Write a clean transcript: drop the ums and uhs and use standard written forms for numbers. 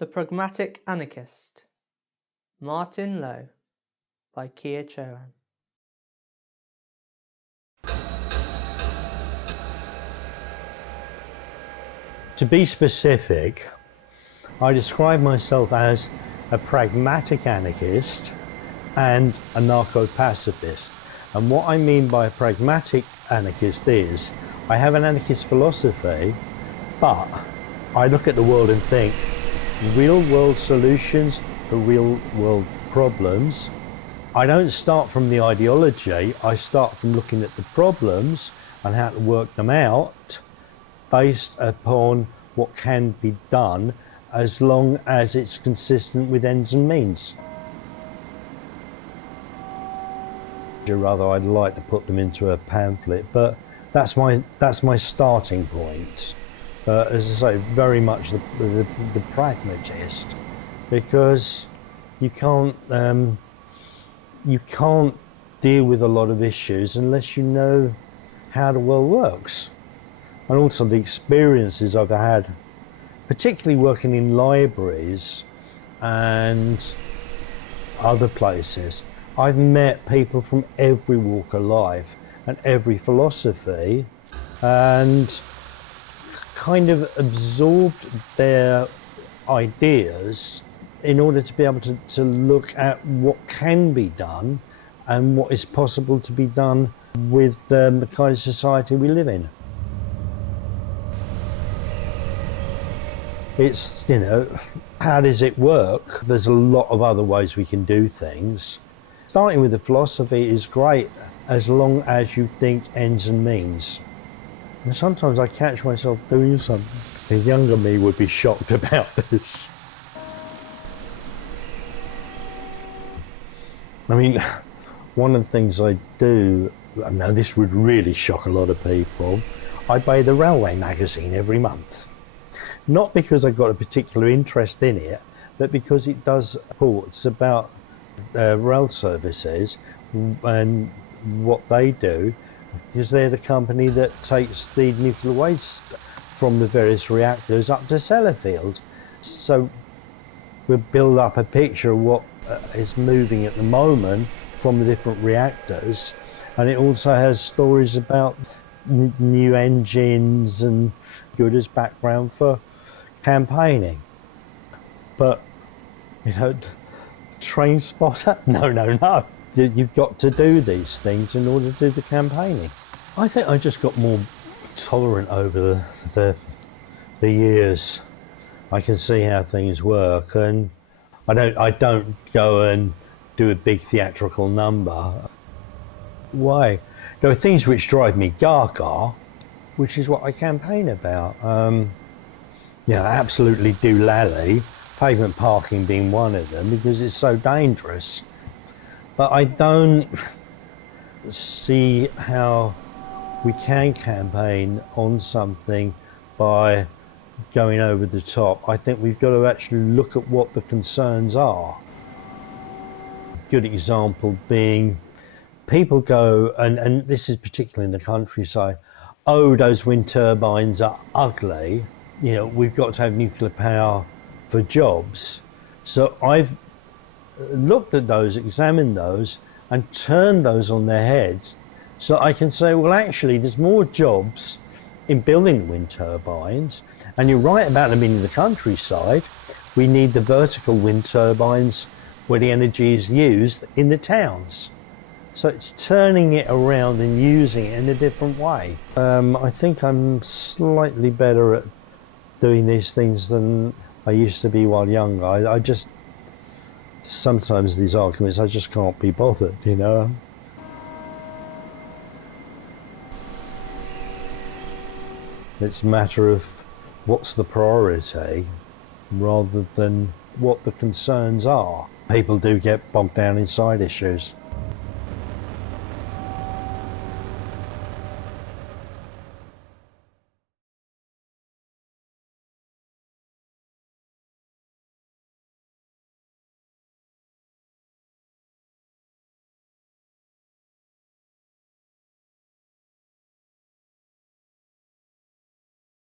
The Pragmatic Anarchist, Martyn Lowe, by Keir Chauhan. To be specific, I describe myself as a pragmatic anarchist and anarcho-pacifist. And what I mean by a pragmatic anarchist is, I have an anarchist philosophy, but I look at the world and think, real world solutions for real world problems. I don't start from the ideology, I start from looking at the problems and how to work them out based upon what can be done as long as it's consistent with ends and means. Or rather, I'd like to put them into a pamphlet, but that's my starting point. As I say, very much the pragmatist, because you can't deal with a lot of issues unless you know how the world works. And also the experiences I've had, particularly working in libraries and other places, I've met people from every walk of life and every philosophy, and kind of absorbed their ideas in order to be able to look at what can be done and what is possible to be done with the kind of society we live in. It's, how does it work? There's a lot of other ways we can do things. Starting with the philosophy is great as long as you think ends and means. And sometimes I catch myself doing something. The younger me would be shocked about this. I mean, one of the things I do, now this would really shock a lot of people, I buy the Railway magazine every month. Not because I've got a particular interest in it, but because it does reports about rail services and what they do, because they're the company that takes the nuclear waste from the various reactors up to Sellafield. So we'll build up a picture of what is moving at the moment from the different reactors, and it also has stories about new engines and good as background for campaigning. But, train spotter? No. You've got to do these things in order to do the campaigning. I think I just got more tolerant over the years. I can see how things work, and I don't go and do a big theatrical number. Why? There are things which drive me gaga, which is what I campaign about. Absolutely doolally, pavement parking being one of them, because it's so dangerous. But I don't see how we can campaign on something by going over the top. I think we've got to actually look at what the concerns are. A good example being, people go, and this is particularly in the countryside, oh, those wind turbines are ugly. We've got to have nuclear power for jobs. So I've looked at those, examined those, and turned those on their heads, so I can say, well, actually, there's more jobs in building wind turbines, and you're right about them in the countryside. We need the vertical wind turbines where the energy is used in the towns. So it's turning it around and using it in a different way. I think I'm slightly better at doing these things than I used to be while younger. I just, sometimes these arguments, I just can't be bothered, It's a matter of what's the priority rather than what the concerns are. People do get bogged down in side issues.